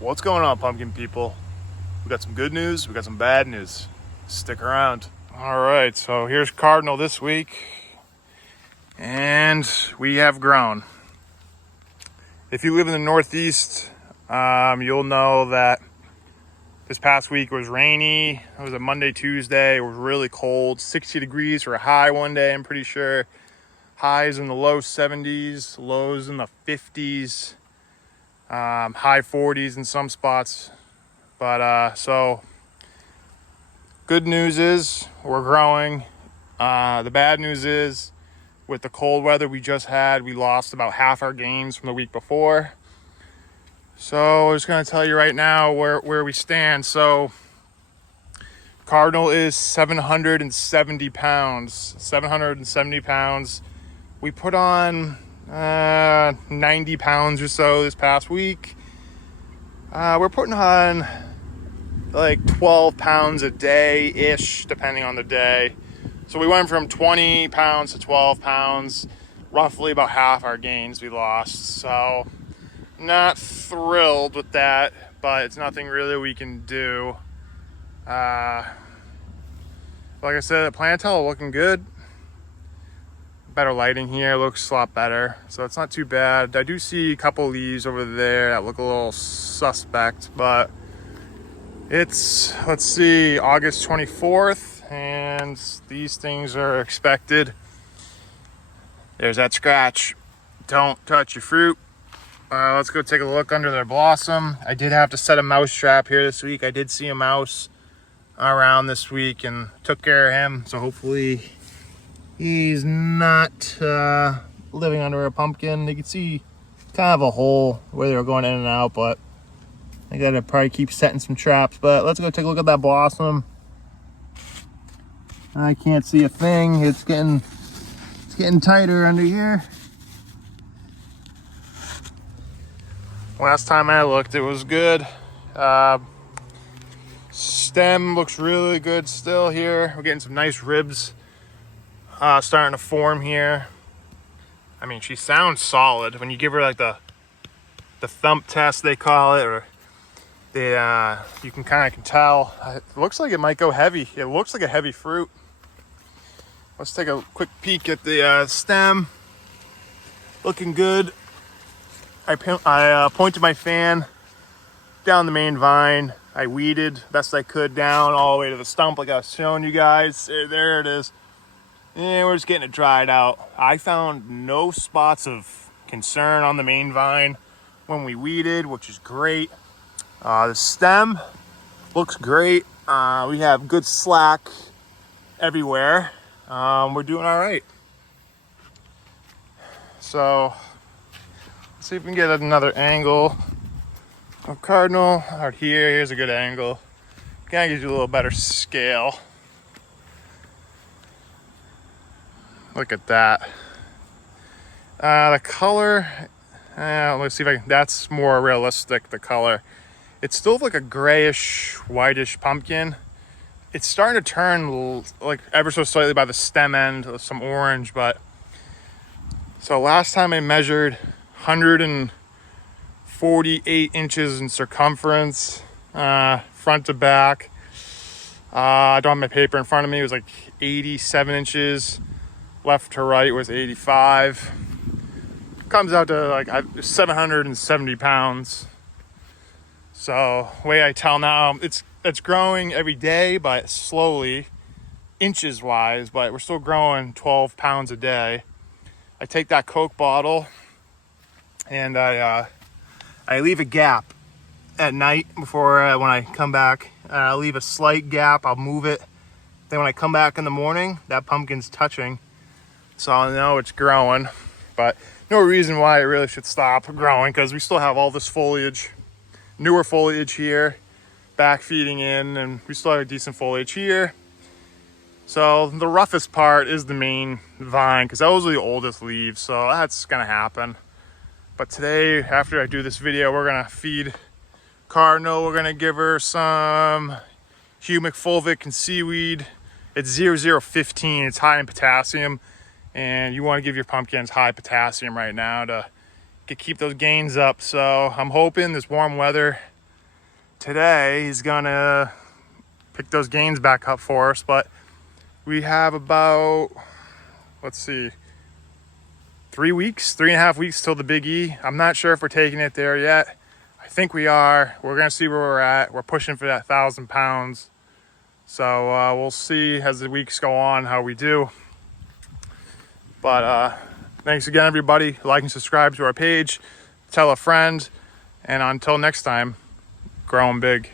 What's going on, pumpkin people? We got some good news, we got some bad news. Stick around. All right, so here's Cardinal this week, and we have grown. If you live in the Northeast, you'll know that this past week was rainy. It was a Monday, Tuesday. It was really cold, 60 degrees for a high one day, I'm pretty sure. Highs in the low 70s, lows in the 50s. High 40s in some spots. But so good news is we're growing. The bad news is with the cold weather we just had, we lost about half our gains from the week before. So I'm just going to tell you right now where we stand. So Cardinal is 770 pounds. 770 pounds. We put on 90 pounds or so this past week. We're putting on like 12 pounds a day-ish, depending on the day. So we went from 20 pounds to 12 pounds, roughly about half our gains we lost. So not thrilled with that, but it's nothing really we can do. Like I said, the plantel looking good. Better lighting here, looks a lot better, so it's not too bad. I do see a couple leaves over there that look a little suspect, but it's, let's see, August 24th, and these things are expected. There's that scratch. Don't touch your fruit. Let's go take a look under their blossom. I did have to set a mouse trap here this week. I did see a mouse around this week and took care of him, so hopefully he's not living under a pumpkin. You can see kind of a hole where they were going in and out, but I gotta probably keep setting some traps. But let's go take a look at that blossom. I can't see a thing. It's getting tighter under here. Last time I looked, it was good. Stem looks really good still here. We're getting some nice ribs starting to form here. I mean, she sounds solid. When you give her like the thump test, they call it, or you can kind of tell. It looks like it might go heavy. It looks like a heavy fruit. Let's take a quick peek at the stem. Looking good. I pointed my fan down the main vine. I weeded best I could down all the way to the stump like I was showing you guys. There it is. And we're just getting it dried out. I found no spots of concern on the main vine when we weeded, which is great. The stem looks great. We have good slack everywhere. We're doing all right. So let's see if we can get another angle of Cardinal out here. Here's a good angle. Kind of gives you a little better scale. Look at that. The color, let's see if I can, that's more realistic, the color. It's still like a grayish, whitish pumpkin. It's starting to turn like ever so slightly by the stem end with some orange, but so last time I measured 148 inches in circumference, front to back. I don't have my paper in front of me. It was like 87 inches. Left to right was 85. Comes out to like 770 pounds. So way I tell now, it's growing every day, but slowly, inches wise, but we're still growing 12 pounds a day. I take that Coke bottle and I leave a gap at night before when I come back. I'll leave a slight gap, I'll move it. Then when I come back in the morning, that pumpkin's touching. So I know it's growing, but no reason why it really should stop growing because we still have all this foliage, newer foliage here, back feeding in, and we still have decent foliage here. So the roughest part is the main vine because those are the oldest leaves, so that's gonna happen. But today, after I do this video, we're gonna feed Cardinal. We're gonna give her some humic, fulvic, and seaweed. It's 0015, it's high in potassium. And you want to give your pumpkins high potassium right now to keep those gains up. So I'm hoping this warm weather today he's gonna pick those gains back up for us. But we have about, let's see, 3.5 weeks till the Big E. I'm not sure if we're taking it there yet. I think we are. We're gonna see where we're at. We're pushing for that 1,000 pounds. So we'll see as the weeks go on how we do. But thanks again, everybody. Like and subscribe to our page. Tell a friend. And until next time, growing big.